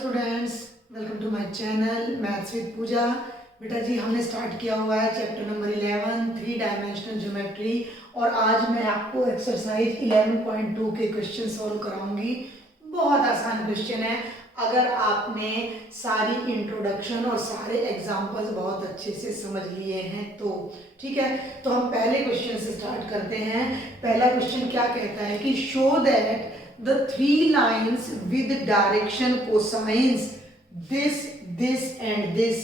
Students, welcome to my channel maths with Pooja. बेटा जी, हमने स्टार्ट किया हुआ है chapter number 11 three dimensional geometry और आज मैं आपको एक्सरसाइज 11.2 के क्वेश्चन सॉल्व कराऊंगी। बहुत आसान क्वेश्चन है अगर आपने सारी इंट्रोडक्शन और सारे एग्जाम्पल्स बहुत अच्छे से समझ लिए हैं तो। ठीक है, तो हम पहले क्वेश्चन से स्टार्ट करते हैं। पहला क्वेश्चन क्या कहता है कि show that the three lines with direction cosines this and this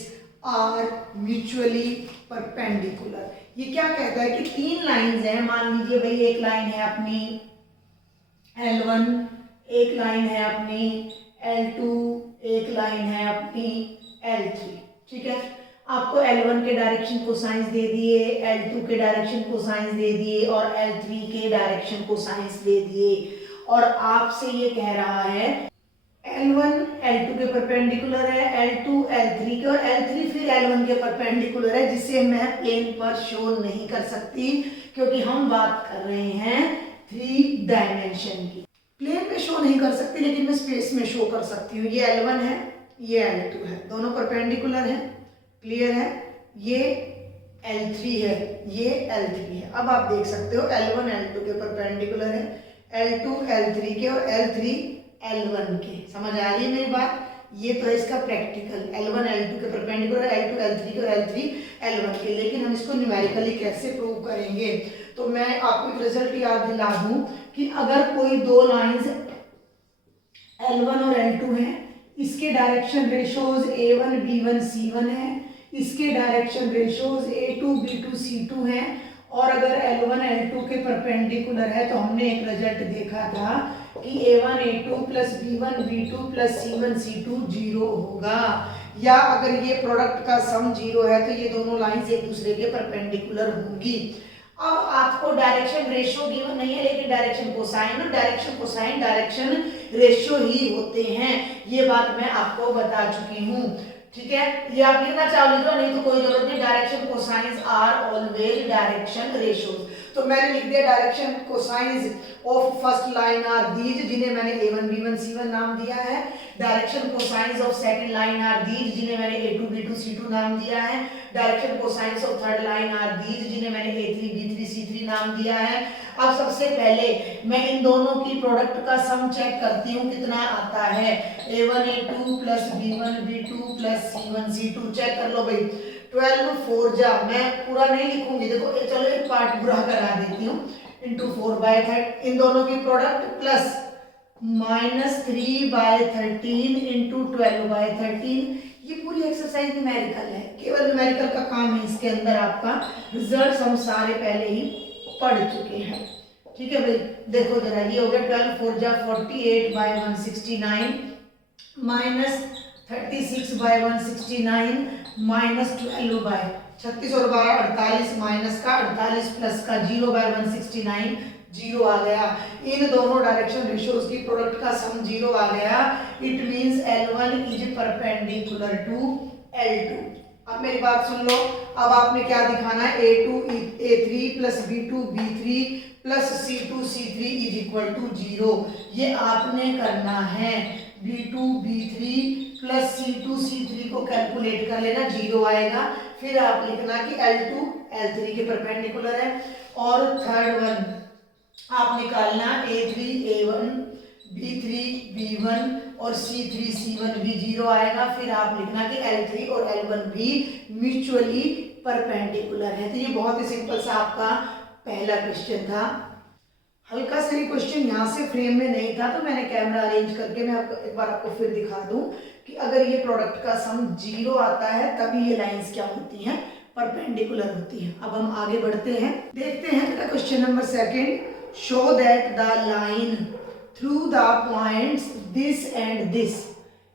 are mutually perpendicular। ये क्या कहता है कि तीन लाइंस हैं। मान लीजिए भाई एक लाइन है अपनी L1, एक लाइन है अपनी L2, एक लाइन है अपनी L3। ठीक है, आपको L1 के डायरेक्शन कोसाइंस दे दिए, L2 के डायरेक्शन कोसाइंस दे दिए और L3 के डायरेक्शन कोसाइंस दे दिए और आपसे ये कह रहा है L1 L2 के परपेंडिकुलर है, L2 L3 के और L3 फिर L1 के परपेंडिकुलर है, जिसे मैं प्लेन पर शो नहीं कर सकती क्योंकि हम बात कर रहे हैं थ्री डायमेंशन की। प्लेन में शो नहीं कर सकती लेकिन मैं स्पेस में शो कर सकती हूँ। ये L1 है, ये L2 है, दोनों परपेंडिकुलर है, क्लियर है। ये L3 है, ये L3 है। अब आप देख सकते हो L1 L2 के परपेंडिकुलर है, L2 L3 के और L3 L1 के। समझ आ रही है मेरी बात? ये तो है इसका प्रैक्टिकल, L1 L2 के परपेंडिकुलर, L2 L3 के और L3 L1 के। लेकिन हम इसको न्यूमेरिकली कैसे प्रूव करेंगे? तो मैं आपको एक रिजल्ट याद दिला दूं कि अगर कोई दो लाइंस L1 और L2 हैं, इसके direction ratios A1 B1 C1 है, इसके direction ratios A2 B2 C2 हैं और अगर L1 L2 के परपेंडिकुलर है तो हमने एक रिजल्ट देखा था कि A1 A2 plus B1 B2 plus C1 C2 zero होगा। या अगर ये प्रोडक्ट का सम जीरो है तो ये दोनों लाइंस एक दूसरे के परपेंडिकुलर होंगी। अब आपको डायरेक्शन रेशियो गिवन नहीं है लेकिन डायरेक्शन कोसाइन और डायरेक्शन कोसाइन डायरेक्शन रेशियो ही होते हैं। ये बात मैं आपको बता चुकी हूँ। ठीक है, ये आप लिखना चाहो लिखो, नहीं तो कोई जरूरत नहीं। Direction cosines are always direction ratios. तो मैंने लिख दिया direction cosines of first line are these, जिन्हें मैंने A1 B1 C1 नाम दिया है। Direction cosines of second line are these, जिन्हें मैंने A2 B2 C2 नाम दिया है। Direction cosines of third line are these, जिन्हें मैंने A3 B3 C3 नाम दिया है। अब सबसे पहले मैं इन दोनों की प्रोडक्ट का सम चेक करती हूँ कितना आता है। A1 A2 plus B1 B2 plus C1 C2 check कर लो भाई। 12 4 जा, मैं पूरा नहीं लिखूंगी, देखो चलो एक पार्ट पूरा करा देती हूँ। इंटू 4/13 इन दोनों की प्रोडक्ट प्लस -3/13 इंटू 12/13। ये पूरी एक्सरसाइज न्यूमेरिकल है, केवल न्यूमेरिकल का काम है इसके अंदर। आपका रिजल्ट हम सारे पहले ही पढ़ चुके हैं। ठीक है भाई, देखो जरा, ये हो गया 12 4 जा 48/169 माइनस 36/169 माइनस 12/36 और 12 48 माइनस का 48 प्लस का 0/169 जीरो आ गया। इन दोनों डायरेक्शन रेशियोज की प्रोडक्ट का सम जीरो आ गया। It means L1 is perpendicular to L2। अब मेरी बात सुन लो, अब आपने क्या दिखाना है, A2 A3 plus B2 B3 plus C2 C3 is equal to 0। ये आपने करना है। B2 B3 plus C2 C3 को कैलकुलेट कर लेना, जीरो आएगा। फिर आप लिखना कि L2 L3 के परपेंडिकुलर है। और थर्ड वन आप निकालना A3 A1 B3 B1 और C3 C1 भी जीरो आएगा। फिर आप लिखना कि L3 और L1 भी म्यूचुअली परपेंडिकुलर है। तो ये बहुत ही सिंपल सा आपका पहला क्वेश्चन था। हल्का सा ये क्वेश्चन यहाँ से फ्रेम में नहीं था तो मैंने कैमरा अरेंज करके मैं आपको एक बार आपको फिर दिखा दूं कि अगर ये प्रोडक्ट का सम जीरो आता है तभी ये लाइंस क्या होती हैं, परपेंडिकुलर होती हैं। अब हम आगे बढ़ते हैं, देखते हैं बेटा question number second. Show that the line through the points this and this,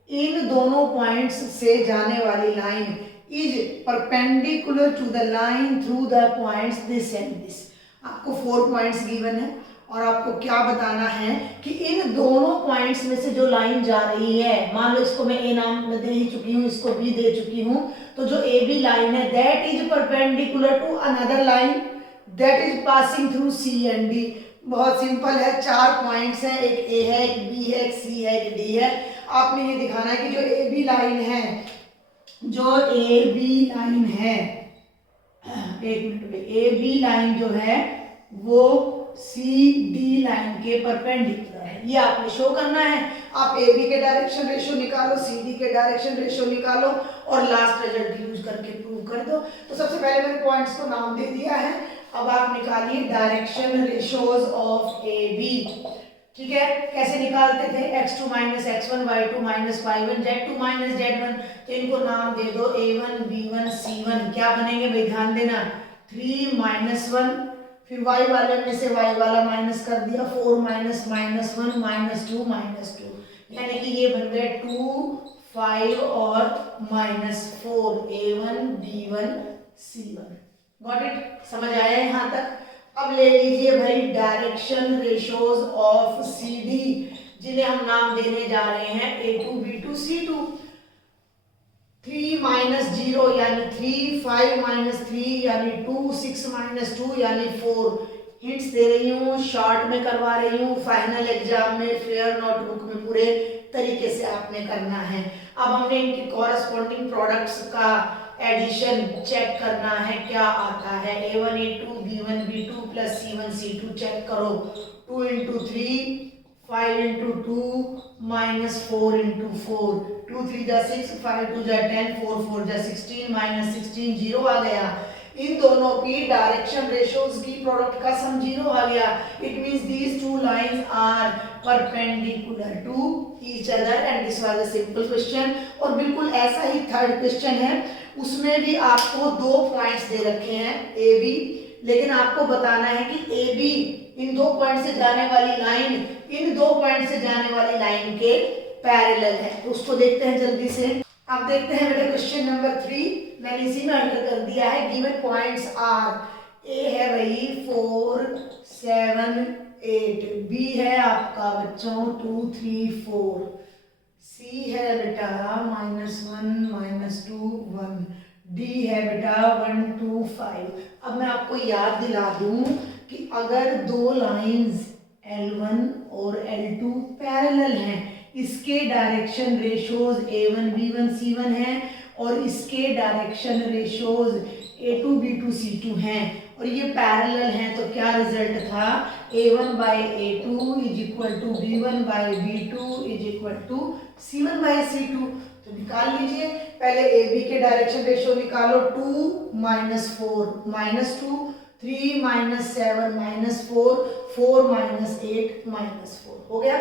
इन दोनों पॉइंट्स से जाने वाली line is perpendicular to the line through the points this and this. आपको 4 पॉइंट्स गिवन है और आपको क्या बताना है कि इन दोनों पॉइंट्स में से जो लाइन जा रही है, मान लो इसको मैं ए नाम में दे ही चुकी हूँ, इसको बी दे चुकी हूँ, तो जो ए बी लाइन है that is perpendicular to another line that is passing through C and D. बहुत सिंपल है, 4 पॉइंट्स हैं, एक ए है, एक बी है, एक सी है, एक डी है। आपने ये दिखाना है कि जो ए बी लाइन है, जो ए बी लाइन है, एक मिनट में, ए बी लाइन जो है वो सी डी लाइन के परपेंडिकुलर है, ये आपने शो करना है। आप ए बी के डायरेक्शन रेशियो निकालो, सी डी के डायरेक्शन रेशियो निकालो और लास्ट रिजल्ट यूज करके प्रूव कर दो। तो सबसे पहले मैंने पॉइंट्स को नाम दे दिया है, अब आप निकालिए direction ratios of A B. ठीक है, कैसे निकालते थे, x2 minus x1, y2 minus y1, z2 minus z1, तो इनको नाम दे दो a1, b1, c1। क्या बनेंगे भाई, ध्यान देना, 3 माइनस 1, फिर y वाले में से y वाला माइनस कर दिया, 4 माइनस माइनस 1 माइनस 2 माइनस 2, यानी कि ये बन गए 2, 5 और -4, a1, b1, c1। Got it, समझ आया यहाँ तक। अब ले लीजिए भाई direction ratios of C D, जिन्हें हम नाम देने जा रहे हैं a2, b2, c2। 3 माइनस 0 यानी 3, 5 माइनस 3 यानी 2, 6 माइनस 2 यानी 4। हिंट्स दे रही हूँ, शॉर्ट में करवा रही हूँ, फाइनल एग्जाम में फेयर नोटबुक में पूरे तरीके से आपने करना है। अब हमने इनकी कॉरेस्पॉन्डिंग प्रोडक्ट्स का एडिशन चेक करना है, क्या आता है, a1 a2 b1 b2 plus c1 c2 check करो। 2 इंटू 3, 5 इंटू 2 माइनस 4 इंटू 4, 2 3 जा 6, 5 2 जा 10, 4 4 जा 16, माइनस 16, 0 आ गया। इन दोनों की डायरेक्शन रेशियोज की प्रोडक्ट का सम 0 आ गया। It means these two lines are perpendicular to each other and this was a simple question. और बिल्कुल ऐसा ही थर्ड क्वेश्चन है, उसमें भी आपको 2 पॉइंट्स दे रखे हैं ए बी, लेकिन आपको बताना है कि ए बी इन 2 पॉइंट से जाने वाली लाइन इन 2 पॉइंट से जाने वाली लाइन के पैरेलल है। तो उसको देखते हैं जल्दी से। अब देखते हैं बेटा क्वेश्चन नंबर 3, मैंने इसी में एंटर कर दिया है। गिवन पॉइंट्स आर, ए है भाई 4 7 8, बी है आपका बच्चों 2 3 4, सी है बेटा -1 -2 1, डी है बेटा 1 2 5। अब मैं आपको याद दिला दूं कि अगर 2 लाइंस L1 और L2 पैरेलल हैं, इसके direction ratios a1 b1 c1 हैं और इसके direction ratios a2 b2 c2 हैं और ये पैरेलल हैं, तो क्या रिजल्ट था, a1 by a2 is equal to b1 by b2 is equal to c1 by c2। तो निकाल लीजिए, पहले ए बी के डायरेक्शन रेशियो निकालो, 2 माइनस 4 माइनस 2, 3 माइनस 7 माइनस 4, 4 माइनस 8 माइनस 4 हो गया।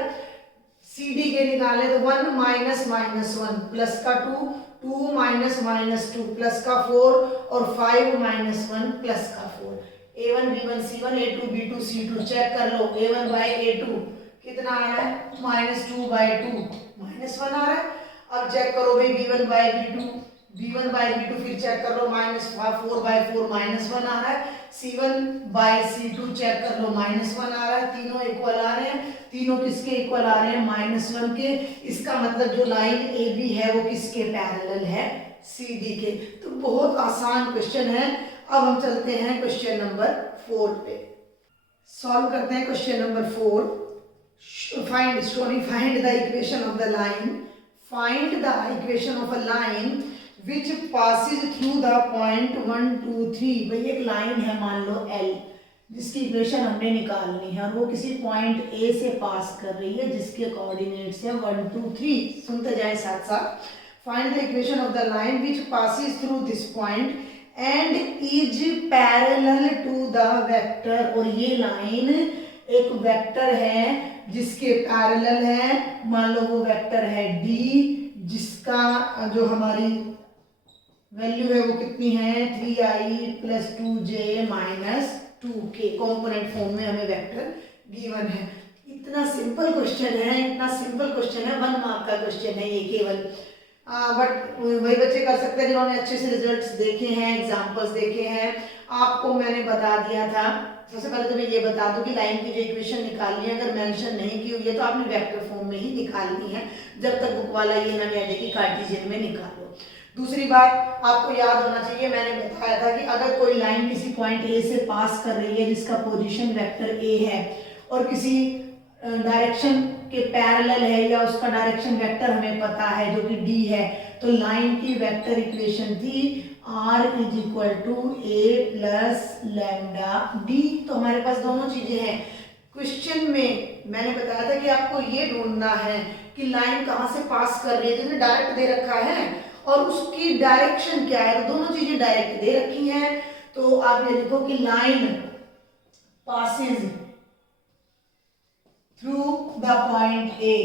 सी डी के निकाले तो 1 माइनस माइनस 1 प्लस का 2, 2 माइनस माइनस 2 प्लस का 4 और 5 माइनस 1 प्लस का 4। a1 b1 c1 a2 b2 c2 check कर लो, a1 by a2 कितना आ रहा है, -2 by 2 -1 आ रहा है। अब चेक करो भाई b1 by b2 फिर चेक कर लो, -4 by 4 -1 आ रहा है। c1 by c2 चेक कर लो, -1 आ रहा है। तीनों इक्वल आ रहे हैं, तीनों किसके इक्वल आ रहे हैं, -1 के। इसका मतलब जो लाइन ए बी है वो किसके पैरेलल है, सी डी के। तो बहुत आसान क्वेश्चन है। अब हम चलते हैं क्वेश्चन नंबर 4 पे, सॉल्व करते हैं question number 4। Find the equation of the line, find the equation of a line which passes through the point 1 2 3। भाई एक लाइन है मान लो L, जिसकी इक्वेशन हमने निकालनी है और वो किसी पॉइंट A से पास कर रही है जिसके कोऑर्डिनेट्स है 1 2 3। सुनते जाए साथ साथ। Find the equation of the line which passes through this point and is parallel to the vector। और ये लाइन एक वेक्टर है जिसके पैरेलल है, मान लो वो वेक्टर है d, जिसका जो हमारी वैल्यू है वो कितनी है, 3i + 2j - 2k। Component form में हमें वेक्टर गिवन है। इतना सिंपल क्वेश्चन है, इतना सिंपल क्वेश्चन है, 1 मार्क का क्वेश्चन है ये केवल। बट वही बच्चे कर सकते हैं जिन्होंने अच्छे से रिजल्ट्स देखे हैं, एग्जाम्पल्स देखे हैं। आपको मैंने बता दिया था, सबसे पहले तो मैं ये बता दूं कि लाइन की जो इक्वेशन निकालनी है अगर मेंशन नहीं की हुई है तो आपने वेक्टर फॉर्म में ही निकालनी है, जब तक बुक वाला ये ना कह दे कि कार्टेशियन में निकालो। दूसरी बात आपको याद होना चाहिए, मैंने बताया था कि अगर कोई लाइन किसी पॉइंट ए से पास कर रही है जिसका पोजीशन वेक्टर ए है और किसी डायरेक्शन के पैरेलल है या उसका डायरेक्शन वेक्टर हमें पता है जो कि डी है, तो लाइन की वेक्टर इक्वेशन थी r is equal to A plus lambda D. तो हमारे पास दोनों चीजें हैं। क्वेश्चन में मैंने बताया था कि आपको ये ढूंढना है कि लाइन कहाँ से पास कर रही है, जिसने डायरेक्ट दे रखा है और उसकी डायरेक्शन क्या है, तो दोनों चीजें डायरेक्ट दे रखी हैं। तो आप ये लिखो कि line passes through the point A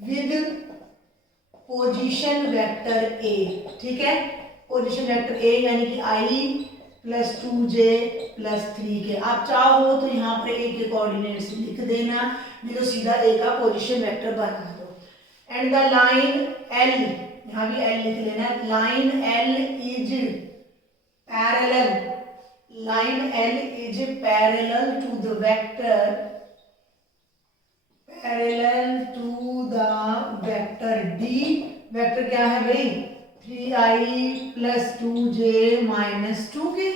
with position vector A. ठीक है, पोजीशन वेक्टर ए यानी कि आई प्लस 2j प्लस 3k। आप चाहो तो यहाँ पर ए के कोऑर्डिनेट्स लिख देना, नहीं तो सीधा ए का पोजीशन वेक्टर बना दो। एंड द लाइन एल, यहाँ भी एल लिख लेना, line L is parallel, line L is parallel to the vector, parallel to the vector D. Vector क्या है भाई, 3i plus 2j minus 2k।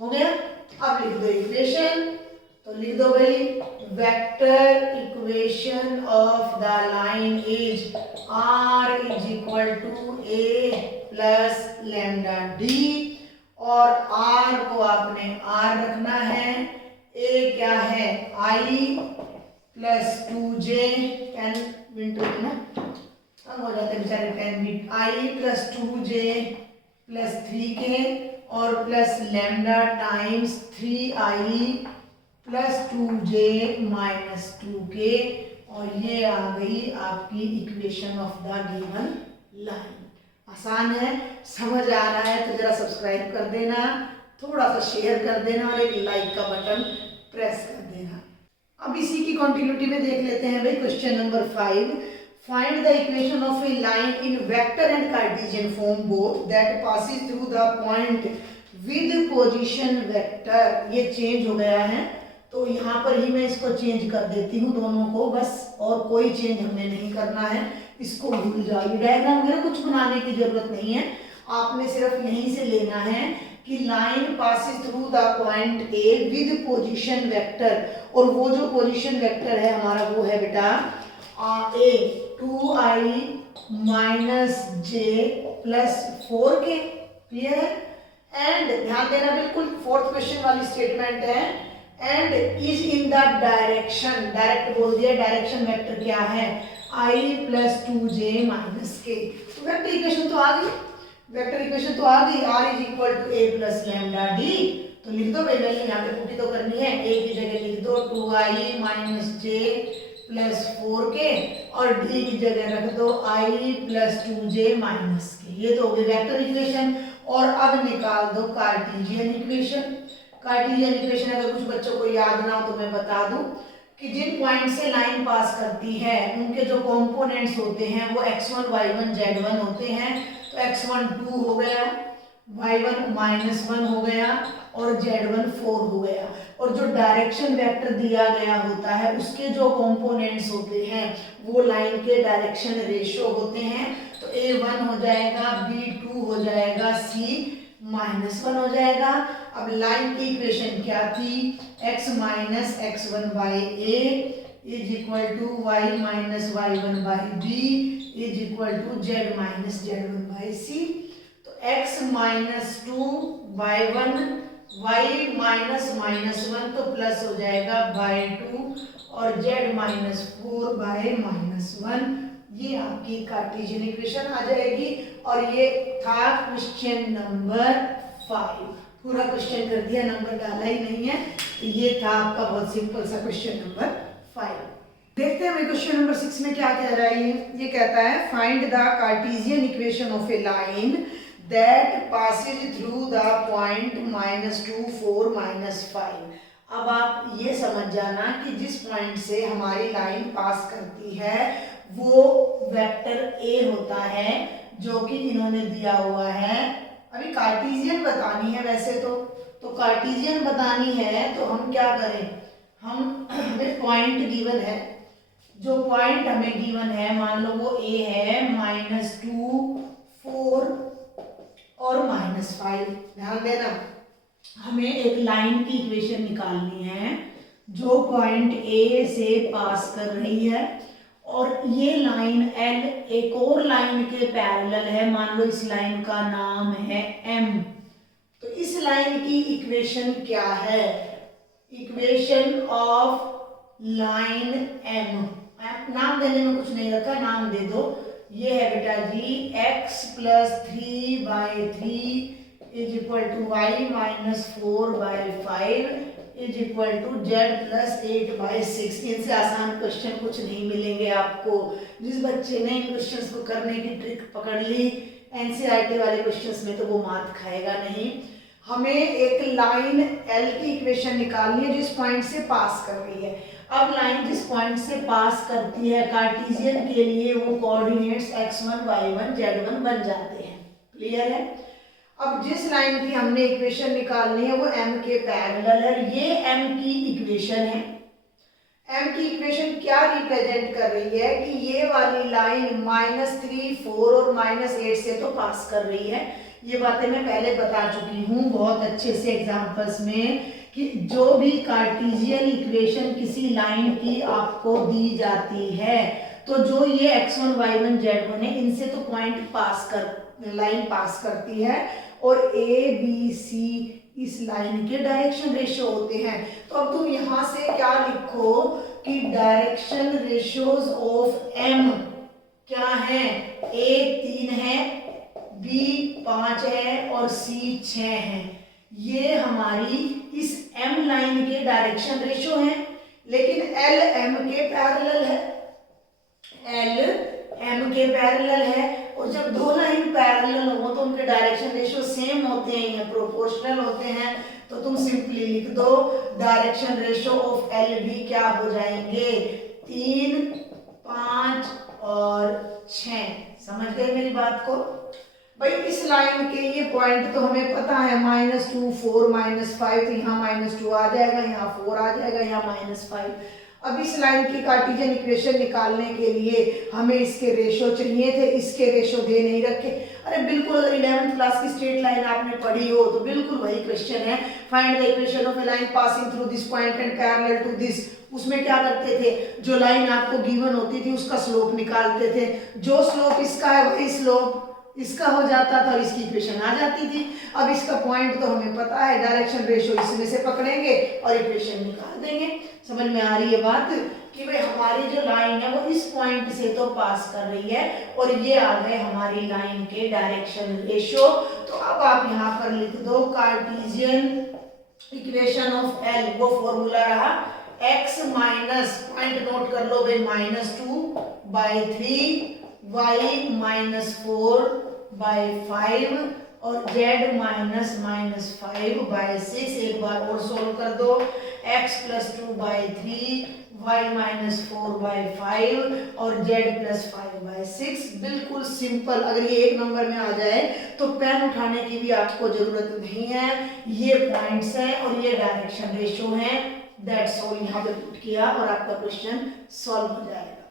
हो गया। अब लिख दो इक्वेशन, तो लिख दो भाई vector equation of the line is r is equal to a plus lambda D, और r को आपने r रखना है, a क्या है i प्लस 2j, 10 मिनट ना अब हो जाते बेचारे 10 minute, i plus 2j plus 3k और plus lambda times 3i plus 2j minus 2k, और ये आ गई आपकी equation of the given line. आसान है, समझ आ रहा है तो जरा सब्सक्राइब कर देना, थोड़ा सा शेयर कर देना और एक लाइक का बटन प्रेस कर देना। अब इसी की कंटिन्यूटी में देख लेते हैं भाई question number 5। Find the equation of a line in vector and Cartesian form both that passes through the point with position vector. ये चेंज हो गया है, तो यहाँ पर ही मैं इसको चेंज कर देती हूँ दोनों को बस, और कोई चेंज हमने नहीं करना है, इसको भूल जाइए। डायग्राम वगैरह कुछ बनाने की जरूरत नहीं है, आपने सिर्फ यहीं से लेना है कि line passes through the point A with position vector, और वो जो पोजीशन वेक्टर है हमारा वो है बेटा A 2i minus j plus 4k। Clear है। एंड ध्यान देना, बिल्कुल फोर्थ क्वेश्चन वाली स्टेटमेंट है, and is in the direction, direct बोल दिया, डायरेक्शन वेक्टर क्या है i plus 2j minus k। तो वेक्टर इक्वेशन तो आ गई, वेक्टर इक्वेशन तो आ गई, r is equal to a plus lambda D. तो लिख दो भाई, वैल्यू यहाँ पे पुटी तो करनी है, a की जगह लिख दो 2i minus j plus 4k, और d की जगह रख दो i plus 2j minus k। ये तो हो गई वेक्टर इक्वेशन। और अब निकाल दो कार्टेशियन इक्वेशन। कार्टेशियन इक्वेशन अगर कुछ बच्चों को याद ना हो तो मैं बता दूं कि जिन पॉइंट से लाइन पास करती है उनके जो कंपोनेंट्स होते हैं वो x1 y1 z1 होते हैं। तो x1 2 हो गया, y1 माइनस 1 हो गया और z1 4 हो गया। और जो डायरेक्शन वेक्टर दिया गया होता है उसके जो कंपोनेंट्स होते हैं वो लाइन के डायरेक्शन रेशियो होते हैं। तो a1 हो जाएगा, b2 हो जाएगा, c माइनस 1 हो जाएगा। अब लाइन की इक्वेशन क्या थी, x minus x1 by A is equal to y minus y1 by b is equal to z minus z1 by c। तो x minus 2 y1 y minus minus 1 तो plus हो जाएगा बाई 2 और z minus 4 by minus 1। ये आपकी Cartesian equation आ जाएगी। और ये था क्वेश्चन नंबर 5। पूरा क्वेश्चन कर दिया, नंबर डाला ही नहीं है। तो ये था आपका बहुत सिंपल सा क्वेश्चन नंबर 5। देखते हैं क्वेश्चन नंबर 6 में क्या कह रहा है। ये कहता है find the Cartesian equation of a line that Passage through the point -2 4 -5। अब आप ये समझ जाना कि जिस पॉइंट से हमारी लाइन पास करती है वो वेक्टर ए होता है जो कि इन्होंने दिया हुआ है। अभी कार्टेशियन बतानी है वैसे तो कार्टेशियन बतानी है तो हम क्या करें, हमें पॉइंट गिवन है, जो पॉइंट हमें गिवन है मान लो वो ए है -2 4 और -5। ध्यान देना, हमें एक लाइन की इक्वेशन निकालनी है। जो पॉइंट ए से पास कर रही है, और ये लाइन एल एक और लाइन के पैरेलल है। मान लो इस लाइन का नाम है एम। तो इस लाइन की इक्वेशन क्या है? इक्वेशन ऑफ लाइन एम, नाम देने में कुछ नहीं रखा, नाम दे दो। ये है बेटा जी x plus 3/3 is equal to Y minus 4/5 is equal to Z plus 8/6। इनसे आसान क्वेश्चन कुछ नहीं मिलेंगे आपको। जिस बच्चे ने इन क्वेश्चंस को करने की ट्रिक पकड़ ली एनसीईआरटी वाले क्वेश्चंस में, तो वो मात खाएगा नहीं। हमें एक लाइन एल की इक्वेशन निकालनी है जो इस पॉइंट से पास कर रही है। अब लाइन जिस पॉइंट से पास करती है कार्टेशियन के लिए वो कोऑर्डिनेट्स x1 y1 z1 बन जाते हैं। क्लियर है? अब जिस लाइन की हमने इक्वेशन निकालनी है वो m के पैरेलल है। ये m की इक्वेशन है। m की इक्वेशन क्या रिप्रेजेंट कर रही है कि ये वाली लाइन -3, 4 और -8 से तो पास कर रही है। ये बातें मैं पहले बता चुकी हूँ बहुत अच्छे से एग्जांपल्स में कि जो भी कार्टेशियन इक्वेशन किसी लाइन की आपको दी जाती है, तो जो ये x1 y1 z1 है, इनसे तो पॉइंट पास कर लाइन पास करती है, और a b c इस लाइन के डायरेक्शन रेशियो होते हैं। तो अब तुम यहां से क्या लिखो कि डायरेक्शन रेशियोज ऑफ m क्या है? a 3 है, b 5 है और c 6 है। ये हमारी इस m लाइन के डायरेक्शन रेशियो हैं। लेकिन l m के पैरेलल है, l m के पैरेलल है, और जब दो लाइन पैरेलल हो तो उनके डायरेक्शन रेशियो सेम होते हैं या प्रोपोर्शनल होते हैं। तो तुम सिंपली लिख दो डायरेक्शन रेशियो ऑफ एल भी क्या हो जाएंगे? 3, 5 और 6। समझ गए मेरी बात को? भाई इस लाइन के ये पॉइंट तो हमें पता है -2, 4, -5, तो यहाँ -2 आ जाएगा, यहाँ 4 आ जाएगा, यहाँ -5। अब इस लाइन की कार्टेशियन इक्वेशन निकालने के लिए हमें इसके रेशियो चाहिए थे, इसके रेशियो दे नहीं रखे। अरे बिल्कुल, अगर 11th क्लास की स्ट्रेट लाइन आपने पढ़ी हो तो बिल्कुल वही क्वेश्चन है। Find the equation of a line passing through this point and parallel to this. उसमें क्या करते थे? जो लाइन आपको गिवन होती थी उसका स्लोप निकालते थे। जो स्लोप इसका है वही स्लोप इसका हो जाता था और इसकी इक्वेशन आ जाती थी। अब इसका पॉइंट तो हमें पता है, डायरेक्शन रेशियो इसमें से पकड़ेंगे और इक्वेशन निकाल देंगे। समझ में आ रही है बात कि भाई हमारी जो लाइन है वो इस पॉइंट से तो पास कर रही है, और ये आ गए हमारी लाइन के डायरेक्शन रेशियो। तो अब आप यहाँ पर लिख दो कार्टेशियन इक्वेशन ऑफ एल, वो फॉर्मूला रहा x माइनस, पॉइंट नोट कर लो भाई, -2/3 y -4/5 और z -5/6। एक बार और सोल्व कर दो, x + 2/3 y -4/5 और z + 5/6। बिल्कुल सिंपल। अगर ये एक नंबर में आ जाए तो पेन उठाने की भी आपको जरूरत नहीं है। ये पॉइंट्स हैं और ये डायरेक्शन रेशियो हैं। That's all. यहाँ पे पुट किया और आपका क्वेश्चन सॉल्व हो जाएगा।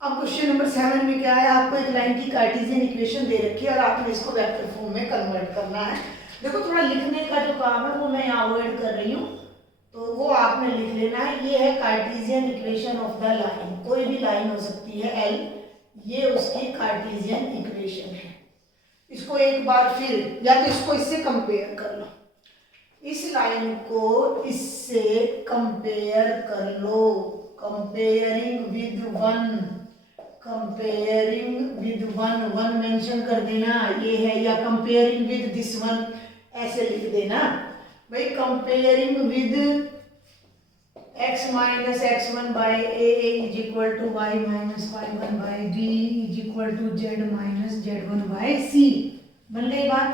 अब क्वेश्चन नंबर 7 में क्या है? आपको एक लाइन की कार्टेशियन इक्वेशन दे रखी है और आपने इसको वेक्टर फॉर्म में कन्वर्ट करना है। देखो थोड़ा लिखने का जो काम है वो मैं अवॉइड कर रही हूँ, तो वो आपने लिख लेना है। ये है Cartesian equation of the line. कोई भी लाइन हो सकती है एल, ये उसकी कार्टेशियन इक्वेशन है। इसको एक बार फिर या तो इसको इससे कंपेयर कर लो, इस लाइन को इससे कंपेयर कर लो, कंपेयरिंग विद वन मेंशन कर देना ये है, या कंपेयरिंग विद दिस वन ऐसे लिख देना भाई। Comparing with x minus x1 by a is equal to y minus y1 by b is equal to z minus z1 by c। बन गई बात?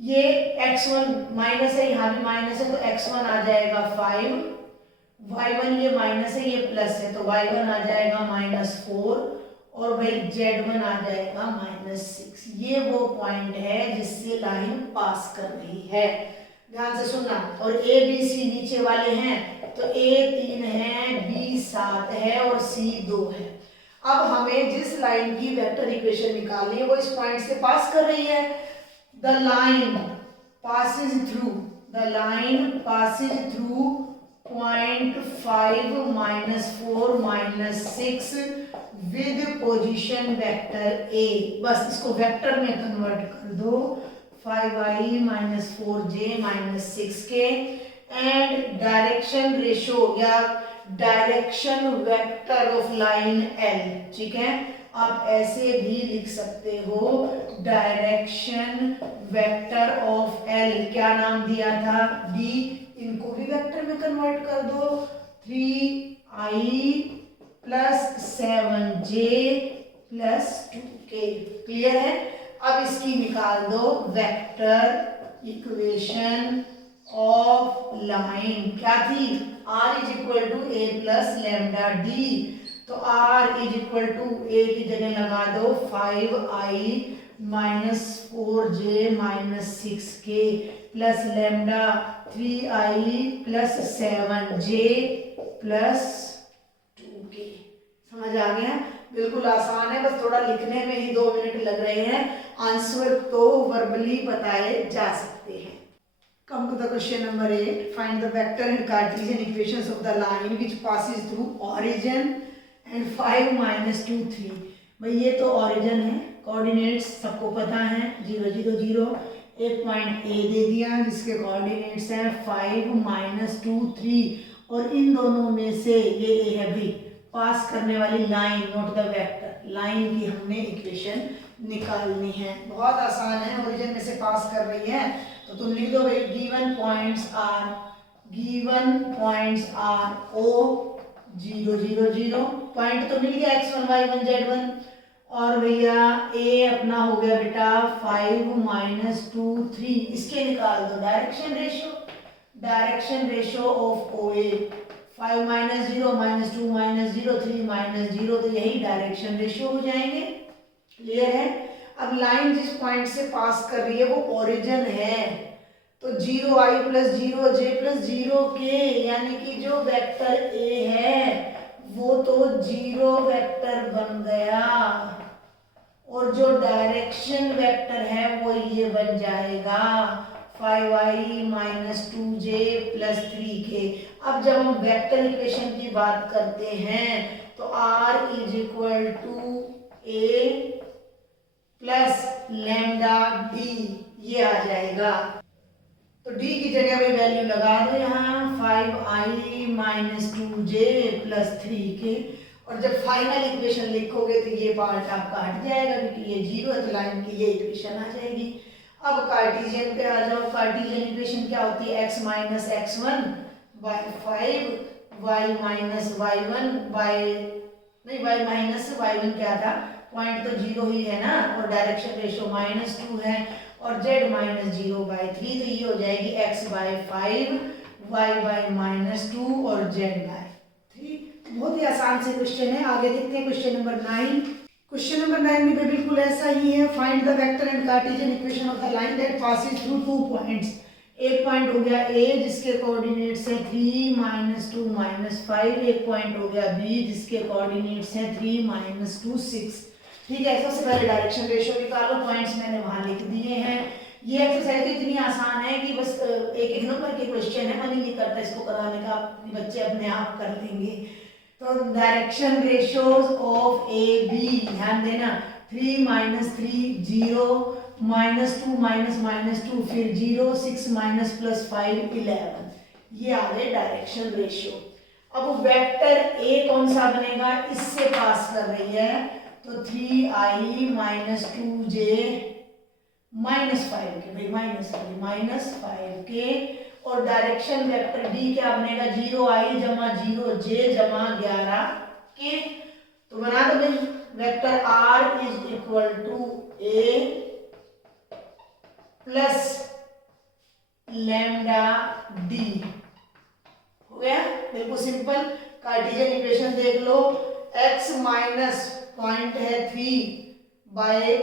ये x1 माइनस है, यहाँ भी माइनस है, तो x1 आ जाएगा 5, y1 ये माइनस है, ये प्लस है, तो y1 आ जाएगा -4 और भाई z1 आ जाएगा -6। ये वो पॉइंट है जिससे लाइन पास कर रही है। ध्यान से सुनना। और a b c नीचे वाले हैं, तो a 3 है, b 7 है और c 2 है। अब हमें जिस लाइन की वेक्टर इक्वेशन निकालनी है वो इस पॉइंट से पास कर रही है। The line passes through 0.5 -4 -6 with position vector A. बस इसको वेक्टर में कन्वर्ट कर दो 5i -4j -6k and direction ratio या direction vector of line L। ठीक है, आप ऐसे भी लिख सकते हो डायरेक्शन वेक्टर ऑफ L। क्या नाम दिया था? D। इनको भी वेक्टर में कन्वर्ट कर दो 3i + 7j + 2k। क्लियर है? अब इसकी निकाल दो वेक्टर इक्वेशन ऑफ लाइन। क्या थी? r = a + λd। तो r = a की जगह लगा दो 5i -4j -6k plus lambda 3i + 7j + 2k। समझ आ गया? बिल्कुल आसान है, बस थोड़ा लिखने में ही 2 मिनट लग रहे हैं। आंसर तो वर्बली बताए जा सकते हैं। Come to the question number 8. Find the vector and Cartesian equations of the line which passes through origin and 5 -2 3। भाई ये तो origin है, कोऑर्डिनेट्स सबको पता है 0 0 0। एक पॉइंट A दे दिया जिसके कोऑर्डिनेट्स हैं 5 -2 3 और इन दोनों में से ये A है भाई, पास करने वाली line, note the vector, line की हमने इक्वेशन निकालनी है। बहुत आसान है, ओरिजिन में से पास कर रही है तो तुम लिख दो भाई given points are O 0 0 0। Point तो मिल गया x1 y1 z1 और भैया A अपना हो गया बेटा 5 -2 3। इसके निकाल दो डायरेक्शन रेशो ऑफ OA 5 -0 -2 -0 3 -0, तो यही डायरेक्शन रेशो हो जाएंगे। क्लियर है? अब लाइन जिस पॉइंट से पास कर रही है वो ओरिजिन है, तो 0i + 0j + 0k यानी कि जो वेक्टर A है वो तो 0 वेक्टर बन गया और जो डायरेक्शन वेक्टर है वो ये बन जाएगा 5i -2j + 3k। अब जब हम वेक्टर इक्वेशन की बात करते हैं तो r = a + λd ये आ जाएगा। तो d की जगह में वैल्यू लगा दो यहाँ 5i -2j + 3k और जब फाइनल इक्वेशन लिखोगे तो ये पार्ट आपका हट जाएगा क्योंकि ये 0 है तो लाइन की ये इक्वेशन आ जाएगी। अब कार्टेशियन पे आ जाओ। कार्टेशियन इक्वेशन क्या होती है? x - x1 / 5 y - y1 नहीं y - y1 क्या था? पॉइंट तो 0 ही है ना और डायरेक्शन रेशो -2 है और z -0/3 तो ये हो जाएगी x/5 y/-2 और z/3। बहुत ही आसान से क्वेश्चन है। आगे देखते हैं क्वेश्चन नंबर 9। क्वेश्चन नंबर 9 में भी बिल्कुल ऐसा ही है। Find the vector and Cartesian equation of the line that passes through 2 points. एक पॉइंट हो गया A जिसके कोऑर्डिनेट्स हैं 3 -2 -5। एक पॉइंट हो गया B जिसके कोऑर्डिनेट्स हैं 3 -2 6। ठीक है, सबसे पहले डायरेक्शन रेशियो निकालो। पॉइंट्स मैंने वहां लिख दिए हैं। ये एक्सरसाइज इतनी आसान है कि बस एक नंबर के क्वेश्चन है, मन ही नहीं करता इसको कराने का, बच्चे अपने आप कर लेंगे। तो direction ratios of A B ध्यान देना 3 -3 0 -2 -2 फिर 0 6 - +5 11। ये आ गए डायरेक्शन रेशियो। अब वेक्टर ए कौन सा बनेगा? इससे पास कर रही है तो 3i -2j -5 के भाई -5 और डायरेक्शन वेक्टर डी क्या बनेगा? 0i = 0j = 11k। तो बना दो भाई वेक्टर r = a + λd। हो गया? बिल्कुल सिंपल। कार्टेशियन इक्वेशन देख लो। x माइनस पॉइंट है 3 बाय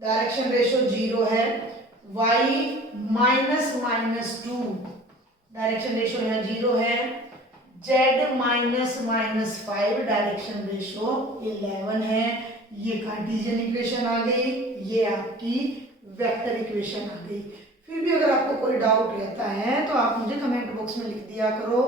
डायरेक्शन रेशियो 0 है, y -2 डायरेक्शन रेशियो यहाँ 0 है, z -5 डायरेक्शन रेशियो 11 है। ये कार्टेशियन इक्वेशन आ गई, ये आपकी वेक्टर इक्वेशन आ गई। फिर भी अगर आपको कोई डाउट रहता है तो आप मुझे कमेंट बॉक्स में लिख दिया करो।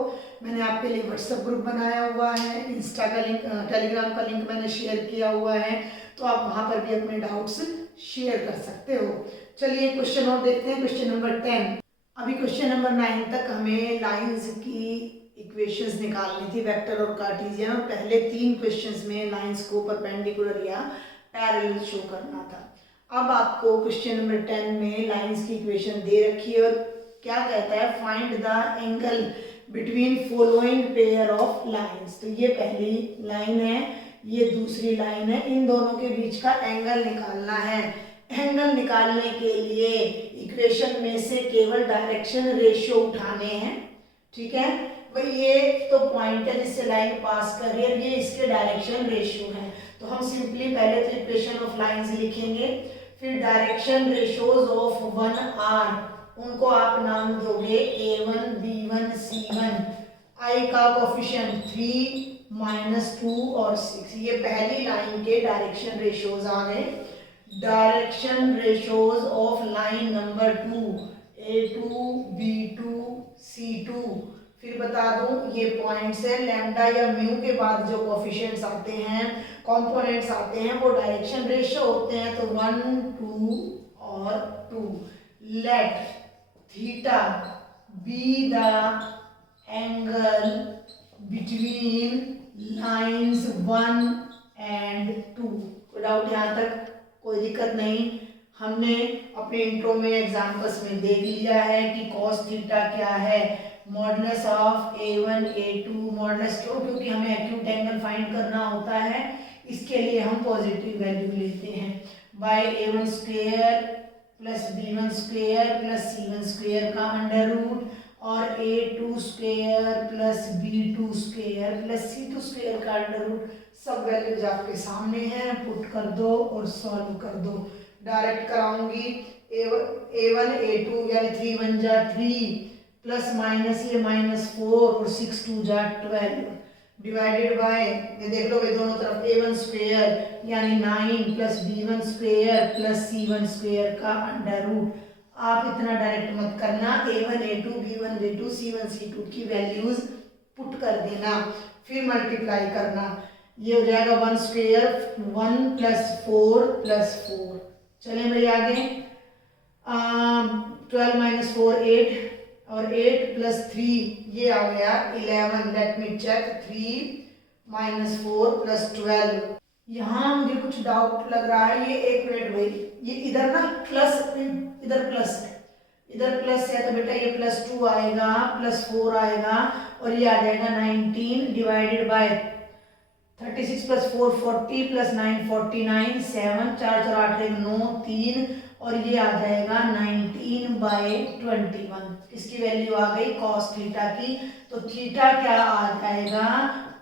मैंने आपके लिए व्हाट्सएप ग्रुप बनाया हुआ है, इंस्टा का लिंक, टेलीग्राम का लिंक मैंने शेयर किया हुआ है, तो आप वहाँ पर भी अपने डाउट्स शेयर कर सकते हो। चलिए क्वेश्चन और देखते हैं, क्वेश्चन नंबर 10। अभी क्वेश्चन नंबर 9 तक हमें लाइंस की इक्वेशंस निकालनी थी, वेक्टर और कार्टेशियन, और पहले 3 क्वेश्चंस में लाइंस को परपेंडिकुलर या पैरेलल शो करना था। अब आपको क्वेश्चन नंबर 10 में लाइंस की इक्वेशन दे रखी है और क्या कहता है, find the angle between following pair of lines. तो ये पहली लाइन है, ये दूसरी लाइन है, इन दोनों के बीच का एंगल निकालना है। एंगल निकालने के लिए इक्वेशन में से केवल डायरेक्शन रेशियो उठाने हैं, ठीक है भाई। ये तो पॉइंट है जिससे लाइन पास कर रही है, ये इसके डायरेक्शन रेशियो है। तो हम सिंपली पहले तो इक्वेशन ऑफ लाइंस लिखेंगे, फिर डायरेक्शन रेशियोज ऑफ 1 आर, उनको आप नाम दोगे A1, B1, C1, I का कोफिशिएंट 3, -2 और 6। ये पहली लाइन के डायरेक्शन रेशियोज आ गए। Direction ratios of line number 2, A2, B2, C2। फिर बता दूं ये पॉइंट्स है, लैम्डा या म्यू के बाद जो कोफिशिएंट्स आते हैं, कंपोनेंट्स आते हैं, वो डायरेक्शन रेशियो होते हैं। तो 1, 2 और 2। Let theta be the angle between lines 1 and 2। कोई डाउट यहाँ तक? कोई दिक्कत नहीं। हमने अपने इंट्रो में एग्जाम्पल्स में देख लिया है कि कॉस थीटा क्या है, modulus of A1, A2, modulus क्यों, क्योंकि हमें एक्यूट एंगल फाइंड करना होता है, इसके लिए हम पॉजिटिव वैल्यू लेते हैं, by A1 square plus B1 square plus C1 square का अंडर रूट, और A2 square plus B2 square plus C2 square का अंडर रूट। सब वैल्यूज आपके सामने हैं, पुट कर दो और सॉल्व कर दो। डायरेक्ट कराऊंगी, A1 A2 यानी 3 1 जा 3 प्लस माइनस ये -4 और 6 2 जा 12 डिवाइडेड बाय, ये देख लो भाई दोनों तरफ A1 स्क्वायर यानी 9 plus B1 square plus C1 square का अंडर रूट। आप इतना डायरेक्ट मत करना, A1 A2 B1 B2 C1 C2 की वैल्यूज पुट कर देना, फिर मल्टीप्लाई करना। ये हो जाएगा 1 स्क्वायर 1 प्लस 4 प्लस 4। चलें भाई आगे, 12 माइनस 4 8 और 8 प्लस 3 ये आ गया 11। Let me check, 3 minus 4 plus 12। यहाँ मुझे कुछ डाउट लग रहा है, ये 1 मिनट भाई, ये इधर ना प्लस, इधर प्लस है, इधर प्लस है, तो बेटा ये +2 आएगा, +4 आएगा, और ये आ जाएगा 19 डिवाइडेड बाय 36 प्लस 4 40 प्लस 9 49 7 4 4 8 9 3, और ये आ जाएगा 19/21। इसकी वैल्यू आ गई कॉस थीटा की। तो थीटा क्या आ जाएगा,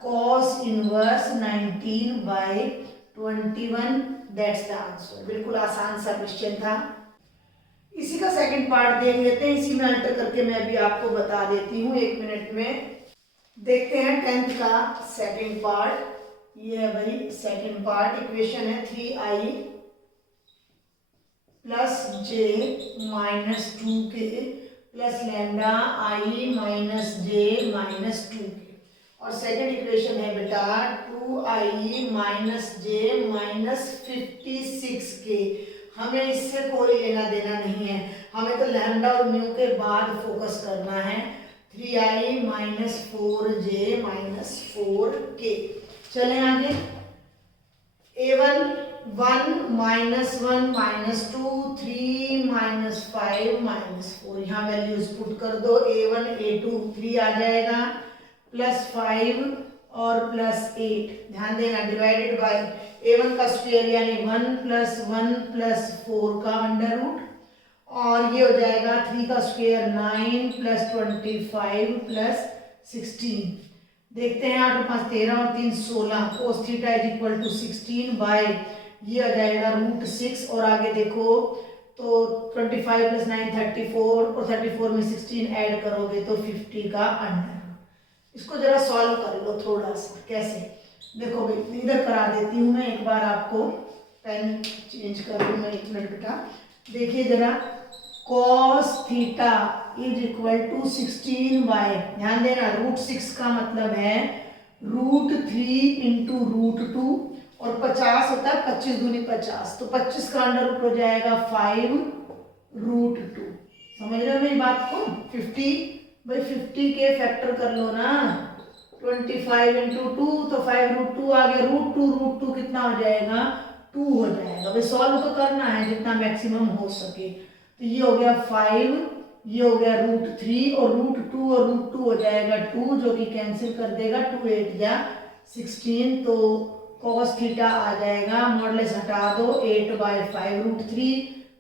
cos inverse 19/21। That's the answer. बिल्कुल आसान सा क्वेश्चन था। इसी का सेकंड पार्ट देख लेते हैं, इसी में अल्टर करके मैं भी आपको बता देती हूँ 1 मिनट में। देखते हैं 10th का सेकंड पार्ट। ये है भाई सेकंड पार्ट, इक्वेशन है 3i plus j minus 2k plus lambda i minus j minus 2k, और सेकंड इक्वेशन है बेटा 2i minus j minus 56k। हमें इससे कोई लेना देना नहीं है, हमें तो लैम्डा और म्यू के बाद फोकस करना है। 3i minus 4j minus 4k। चलें आगे, A1 1 -1 -2 3 -5 -4, यहाँ वैल्यूज पुट कर दो। A1 A2 3 आ जाएगा, +5 और +8, ध्यान देना, डिवाइडेड बाय A1 का स्क्वायर यानी 1 + 1 + 4 का अंडर रूट, और ये हो जाएगा 3 का स्क्वायर 9 + 25 + 16। देखते हैं 8 और 5 13 और 3 16, cos थीटा = 16 बाय ये आ जाएगा √6, और आगे देखो तो 25 + 9 34, और 34 में 16 ऐड करोगे तो 50 का अंडर। इसको जरा सॉल्व कर लो थोड़ा सा, कैसे देखो भाई, इधर करा देती हूँ मैं एक बार, आपको पेन चेंज कर लूँ मैं 1 मिनट बेटा। देखिए जरा, cos theta is equal to 16 by, ध्यान देना √6 का मतलब है √3 इंटू √2 और 50 होता है 25 दूनी 50, तो 25 का अंडर रूट हो जाएगा 5√2। समझ रहे हो मेरी बात को? 50 भाई 50 के फैक्टर कर लो ना, 25 इंटू 2 तो 5√2 आ गया, √2 कितना हो जाएगा 2 हो जाएगा। भाई सॉल्व तो करना है जितना मैक्सिमम हो सके। तो ये हो गया 5, ये हो गया √3 और √2 और √2 हो जाएगा 2 जो कि कैंसिल कर देगा, 2 8 या 16, तो cos थीटा आ जाएगा, मॉडलेस हटा दो 8/5√3,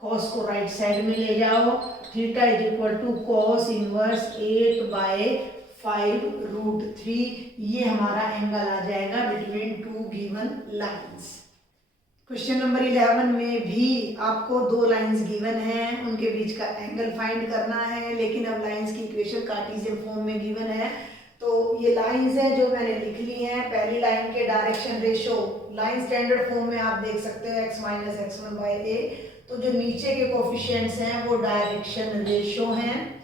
cos को राइट साइड में ले जाओ, theta is equal to cos inverse 8/5√3, ये हमारा एंगल आ जाएगा between two given lines. Question number 11 में भी आपको दो लाइंस गिवन हैं, उनके बीच का एंगल फाइंड करना है, लेकिन अब लाइंस की इक्वेशन कार्टेशियन फॉर्म में गिवन है। तो ये लाइंस हैं जो मैंने लिख ली हैं। पहली लाइन के direction ratio line standard form में आप देख सकते हो x माइनस x1/a, तो जो नीचे के कोफिशिएंट्स हैं वो डायरेक्शन रेशो हैं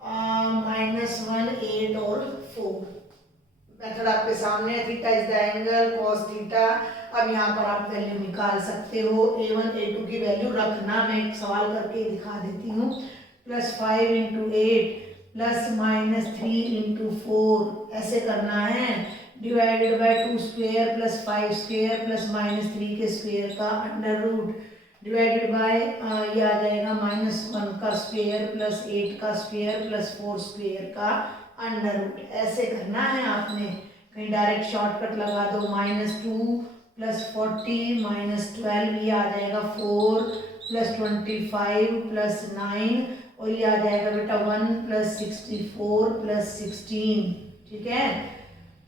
-1, 8 और 4। मेथड आपके सामने है, theta is the angle cos theta. अब यहाँ पर आप वैल्यू निकाल सकते हो, a1 a2 की वैल्यू रखना, मैं एक सवाल करके दिखा देती हूँ। +5 इंटू 8 +-3 इंटू 4 ऐसे करना है, डिवाइडेड बाय 2 स्क्वेयर +5 स्क्वेयर +-3 के स्क्वेयर का अंडर रूट, डिवाइडेड बाय ये आ जाएगा -1 का स्क्वेयर +8 का स्क्वेयर +4 स्क्वेयर का अंडर रूट। ऐसे करना है आपने, कहीं डायरेक्ट शॉर्टकट लगा दो, -2 +40 -12, ये आ जाएगा 4 +25 +9 और ये आ जाएगा बेटा 1 +64 +16, ठीक है।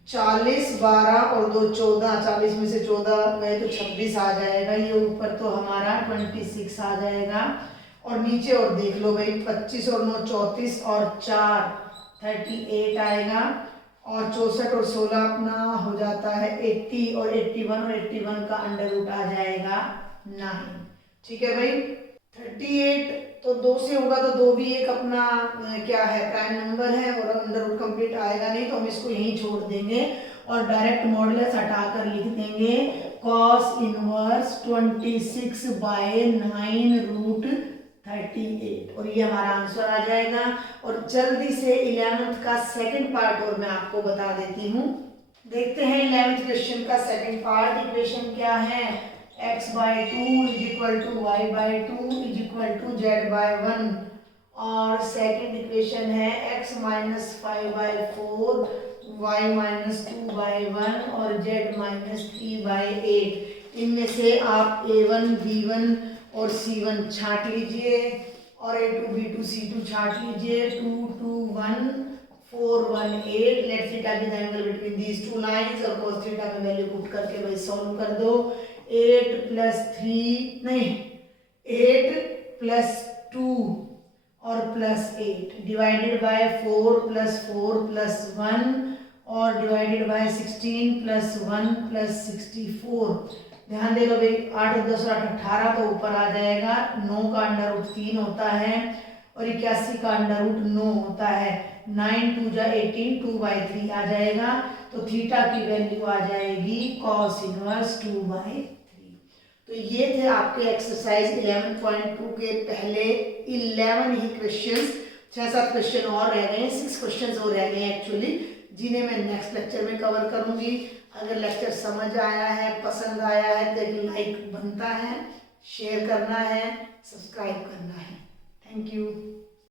40 12 और 2 14, 40 में से 14 गए तो 26 आ जाएगा, ये ऊपर तो हमारा 26 आ जाएगा, और नीचे और देख लो भाई 25 और 9 34 और 4 38 आएगा, और 64 और 16 अपना हो जाता है 80 और 81 और 81 का अंडर रूट आ जाएगा 9, ठीक है भाई। 38 तो 2 से होगा तो 2 भी एक अपना क्या है प्राइम नंबर है, और अंडर रूट कंप्लीट आएगा नहीं तो हम इसको यहीं छोड़ देंगे और डायरेक्ट मॉडुलस हटाकर लिख देंगे cos इनवर्स 26/9√38, और ये हमारा आंसर आ जाएगा। और जल्दी से 11th का सेकंड पार्ट और मैं आपको बता देती हूँ। देखते हैं 11th क्वेश्चन का सेकंड पार्ट। इक्वेशन क्या है, x/2 is equal to y/2 is equal to z/1, और सेकंड इक्वेशन है x माइनस 5/4 y माइनस 2/1 और z माइनस 3/8। इनमें से आप a1 b1 और c1 छांट लीजिए और a2 b2 c2 छांट लीजिए। 2 2 1 4 1 8, let theta be the angle between these two lines, और cos थीटा का वैल्यू पुट करके भाई सॉल्व कर दो। 8 + 3 नहीं 8 + 2 और +8 डिवाइडेड बाय 4 + 4 + 1 और डिवाइडेड बाय 16 + 1 + 64। ध्यान दे लो भाई, 8 10 8 18 तो ऊपर आ जाएगा, 9 का अंडर रूट 3 होता है और 81 का अंडर रूट 9 होता है। 9 2 जा 18, 2/3 आ जाएगा, तो थीटा की वैल्यू आ जाएगी cos इनवर्स 2/3। तो ये थे आपके एक्सरसाइज 11.2 के पहले 11 ही क्वेश्चंस। 6-7 क्वेश्चन और रह गए हैं, 6 क्वेश्चन और रह गए हैं एक्चुअली, जिन्हें मैं नेक्स्ट लेक्चर में कवर करूंगी। अगर लेक्चर समझ आया है, पसंद आया है तो एक लाइक बनता है, शेयर करना है, सब्सक्राइब करना है।